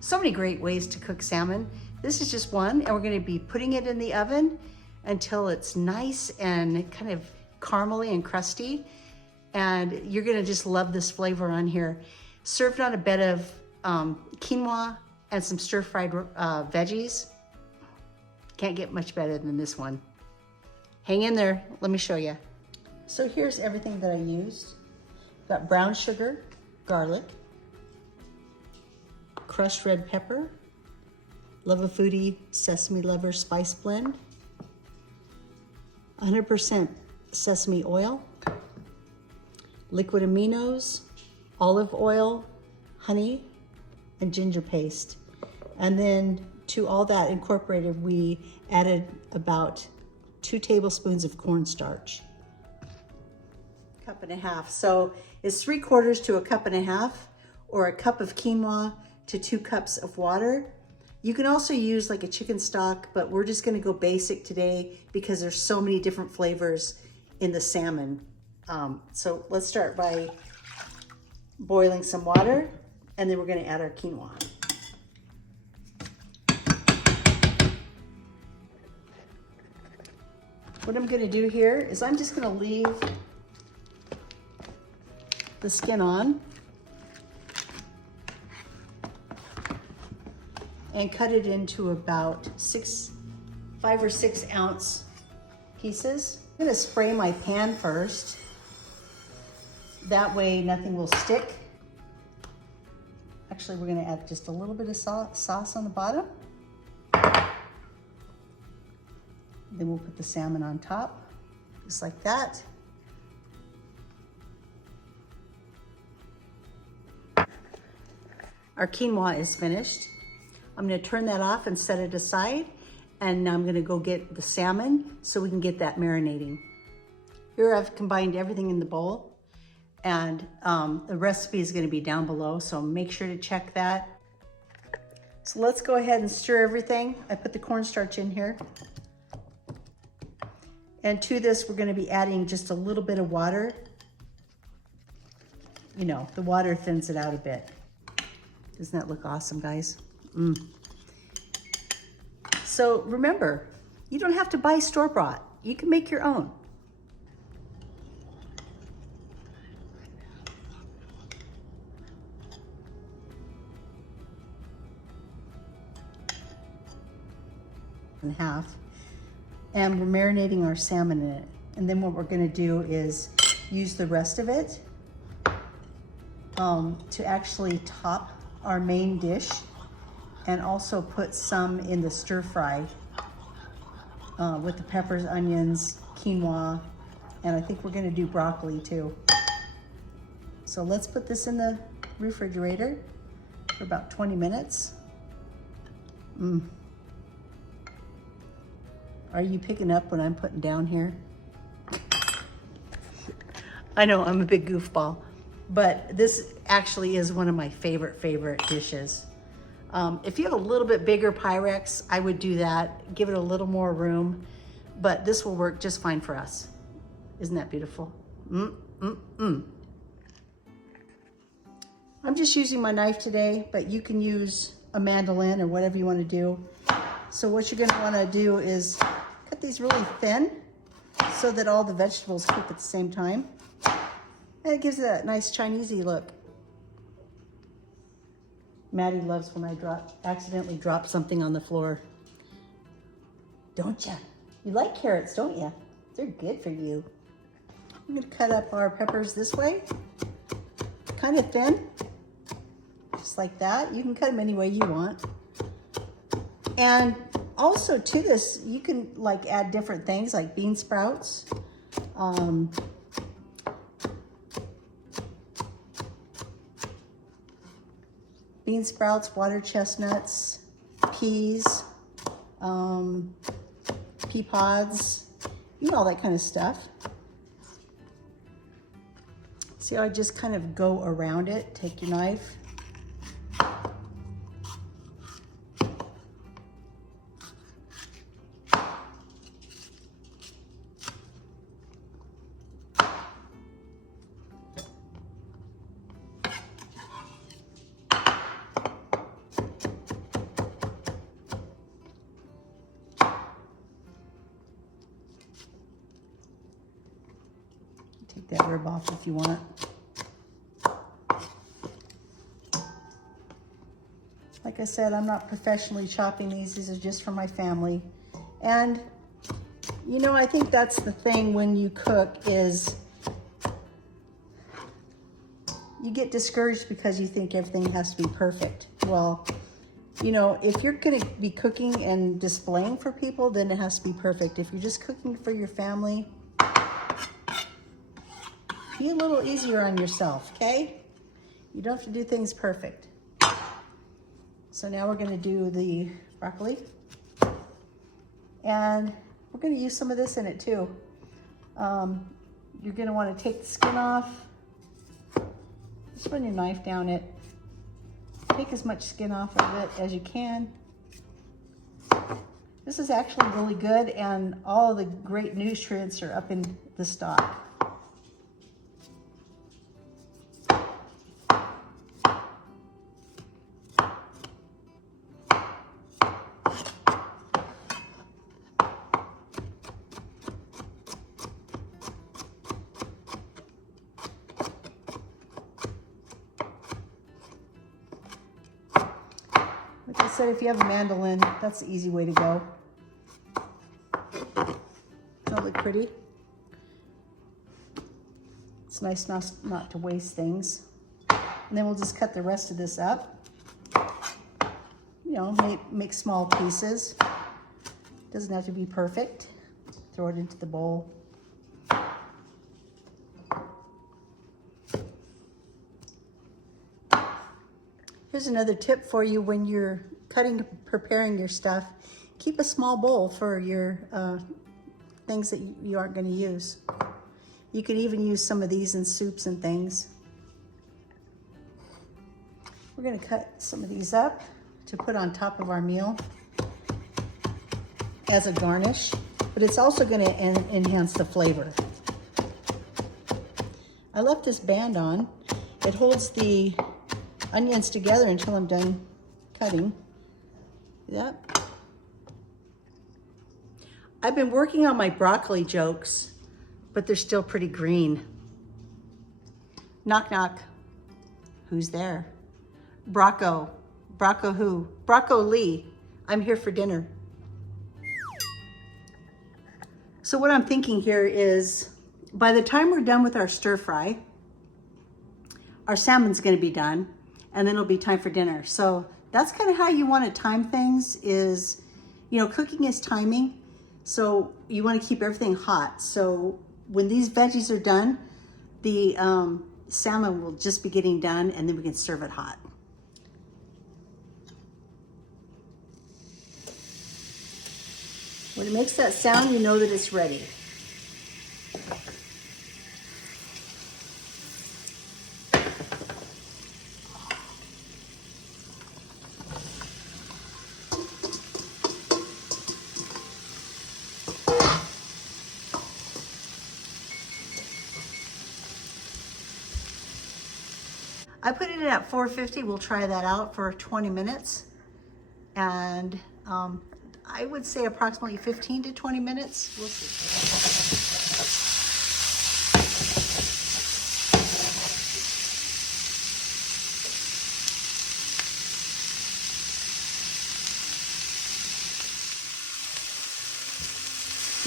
So many great ways to cook salmon. This is just one, and we're gonna be putting it in the oven until it's nice and kind of caramely and crusty. And you're gonna just love this flavor on here. Served on a bed of quinoa and some stir-fried veggies. Can't get much better than this one. Hang in there, let me show you. So here's everything that I used. Got brown sugar, garlic, crushed red pepper, Love a Foodie Sesame Lover Spice Blend, 100% sesame oil, liquid aminos, olive oil, honey, and ginger paste. And then to all that incorporated, we added about 2 tablespoons of cornstarch. 1.5 cups. So it's 3/4 to 1.5 cups, or a cup of quinoa to 2 cups of water. You can also use like a chicken stock, but we're just gonna go basic today because there's so many different flavors in the salmon. So let's start by boiling some water, and then we're gonna add our quinoa. What I'm gonna do here is I'm just gonna leave the skin on and cut it into about 5 or 6 ounce pieces. I'm gonna spray my pan first. That way nothing will stick. Actually, we're gonna add just a little bit of sauce on the bottom. Then we'll put the salmon on top, just like that. Our quinoa is finished. I'm gonna turn that off and set it aside, and I'm gonna go get the salmon so we can get that marinating. Here I've combined everything in the bowl, and the recipe is gonna be down below, so make sure to check that. So let's go ahead and stir everything. I put the cornstarch in here. And to this, we're gonna be adding just a little bit of water. You know, the water thins it out a bit. Doesn't that look awesome, guys? So remember, you don't have to buy store-bought. You can make your own. In half. And we're marinating our salmon in it. And then what we're gonna do is use the rest of it to actually top our main dish, and also put some in the stir fry with the peppers, onions, quinoa, and I think we're gonna do broccoli too. So let's put this in the refrigerator for about 20 minutes. Are you picking up what I'm putting down here? I know I'm a big goofball, but this actually is one of my favorite dishes. If you have a little bit bigger Pyrex, I would do that. Give it a little more room, but this will work just fine for us. Isn't that beautiful? I'm just using my knife today, but you can use a mandolin or whatever you want to do. So what you're going to want to do is cut these really thin so that all the vegetables cook at the same time. And it gives it that nice Chinesey look. Maddie loves when I accidentally drop something on the floor. Don't ya? You like carrots, don't ya? They're good for you. I'm gonna cut up our peppers this way, kind of thin, just like that. You can cut them any way you want. And also to this, you can like add different things like bean sprouts, water chestnuts, peas, pea pods, you know, all that kind of stuff. See how I just kind of go around it? Take your knife. that rib off if you want. Like I said, I'm not professionally chopping these. These are just for my family. And, you know, I think that's the thing when you cook is you get discouraged because you think everything has to be perfect. Well, you know, if you're going to be cooking and displaying for people, then it has to be perfect. If you're just cooking for your family, be a little easier on yourself, okay? You don't have to do things perfect. So now we're going to do the broccoli. And we're going to use some of this in it too. You're going to want to take the skin off. Just run your knife down it. Take as much skin off of it as you can. This is actually really good, and all the great nutrients are up in the stock. Like I said, if you have a mandolin, that's the easy way to go. Doesn't it look pretty? It's nice not to waste things. And then we'll just cut the rest of this up. You know, make small pieces. Doesn't have to be perfect. Throw it into the bowl. Here's another tip for you when you're preparing your stuff. Keep a small bowl for your things that you aren't going to use. You can even use some of these in soups and things. We're going to cut some of these up to put on top of our meal as a garnish, but it's also going to enhance the flavor. I left this band on. It holds the onions together until I'm done cutting. Yep. I've been working on my broccoli jokes, but they're still pretty green. Knock, knock. Who's there? Brocco. Brocco who? Brocco Lee. I'm here for dinner. So what I'm thinking here is, by the time we're done with our stir fry, our salmon's gonna be done, and then it'll be time for dinner. So that's kind of how you want to time things is, you know, cooking is timing. So you want to keep everything hot. So when these veggies are done, the salmon will just be getting done, and then we can serve it hot. When it makes that sound, you know that it's ready. I put it at 450. We'll try that out for 20 minutes. And I would say approximately 15 to 20 minutes. We'll see.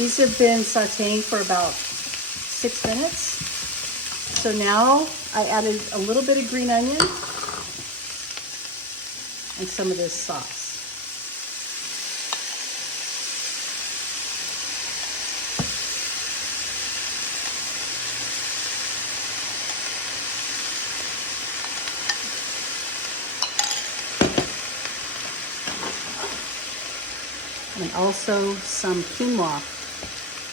These have been sauteing for about 6 minutes. So now I added a little bit of green onion and some of this sauce. And also some quinoa.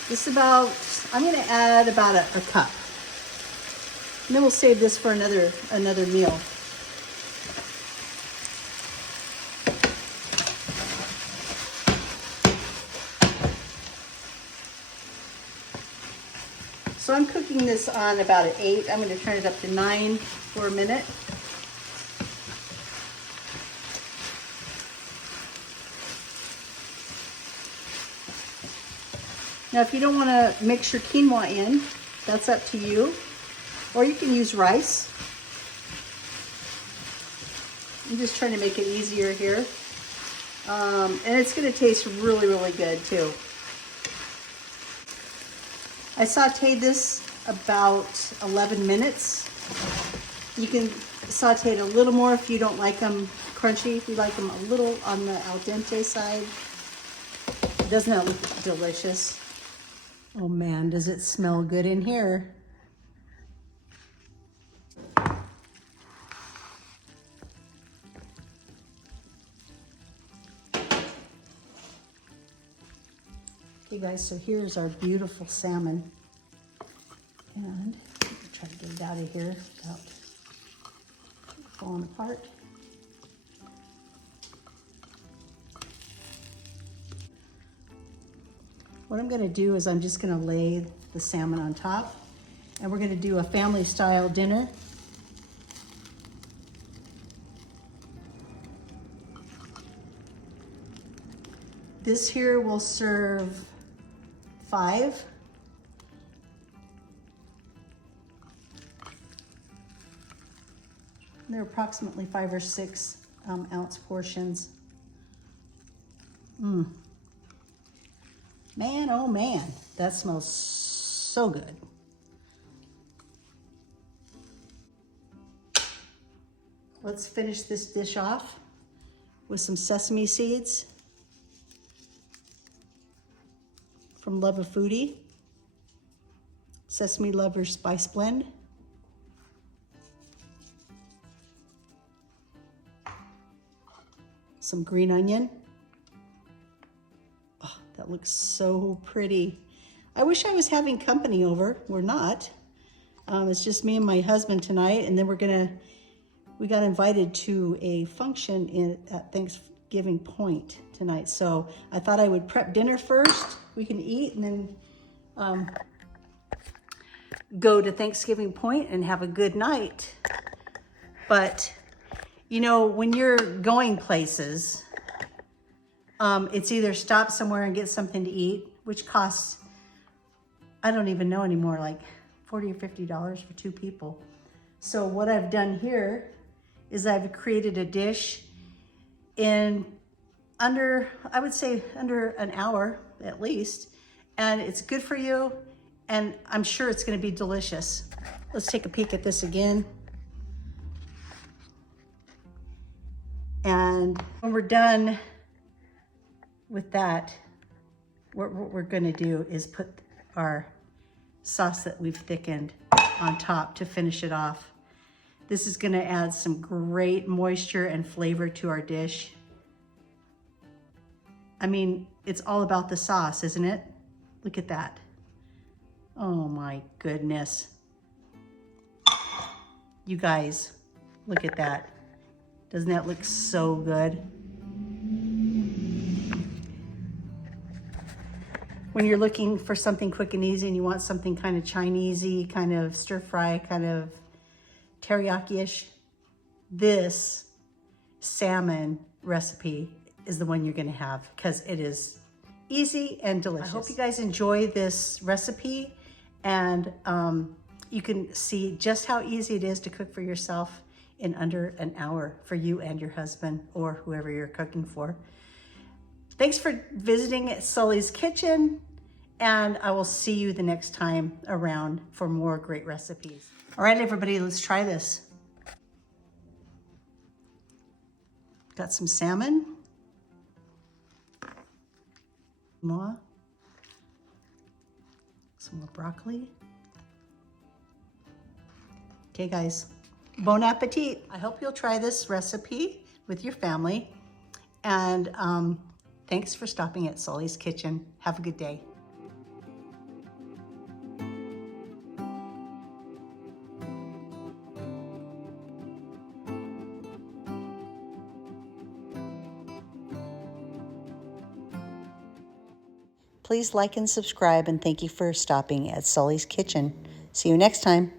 This is about, I'm gonna add about a cup. And then we'll save this for another meal. So I'm cooking this on about an 8. I'm going to turn it up to 9 for a minute. Now if you don't want to mix your quinoa in, That's up to you. Or you can use rice. I'm just trying to make it easier here. And it's gonna taste really, really good too. I sauteed this about 11 minutes. You can saute it a little more if you don't like them crunchy, if you like them a little on the al dente side. Doesn't that look delicious? Oh man, does it smell good in here. Okay guys, so here's our beautiful salmon. And try to get it out of here without falling apart. What I'm gonna do is I'm just gonna lay the salmon on top, and we're gonna do a family style dinner. This here will serve 5. They're approximately 5 or 6 ounce portions. Man, oh man, that smells so good. Let's finish this dish off with some sesame seeds from Love a Foodie, Sesame Lover Spice Blend. Some green onion. Oh, that looks so pretty. I wish I was having company over. We're not. It's just me and my husband tonight, and then we got invited to a function at Thanksgiving Point tonight. So I thought I would prep dinner first. We can eat and then go to Thanksgiving Point and have a good night. But you know, when you're going places, it's either stop somewhere and get something to eat, which costs, I don't even know anymore, like $40 or $50 for 2 people. So what I've done here is I've created a dish in under, I would say under an hour at least, and it's good for you, and I'm sure it's gonna be delicious. Let's take a peek at this again. And when we're done with that, what we're gonna do is put our sauce that we've thickened on top to finish it off. This is gonna add some great moisture and flavor to our dish. I mean, it's all about the sauce, isn't it? Look at that. Oh my goodness. You guys, look at that. Doesn't that look so good? When you're looking for something quick and easy and you want something kind of Chinese-y, kind of stir fry, kind of teriyaki-ish, this salmon recipe is the one you're gonna have because it is easy and delicious. I hope you guys enjoy this recipe, and you can see just how easy it is to cook for yourself in under an hour for you and your husband or whoever you're cooking for. Thanks for visiting Sully's Kitchen, and I will see you the next time around for more great recipes. All right, everybody, let's try this. Got some salmon. Some more broccoli. Okay, guys. Bon appetit. I hope you'll try this recipe with your family. And thanks for stopping at Sully's Kitchen. Have a good day. Please like and subscribe, and thank you for stopping at Sully's Kitchen. See you next time.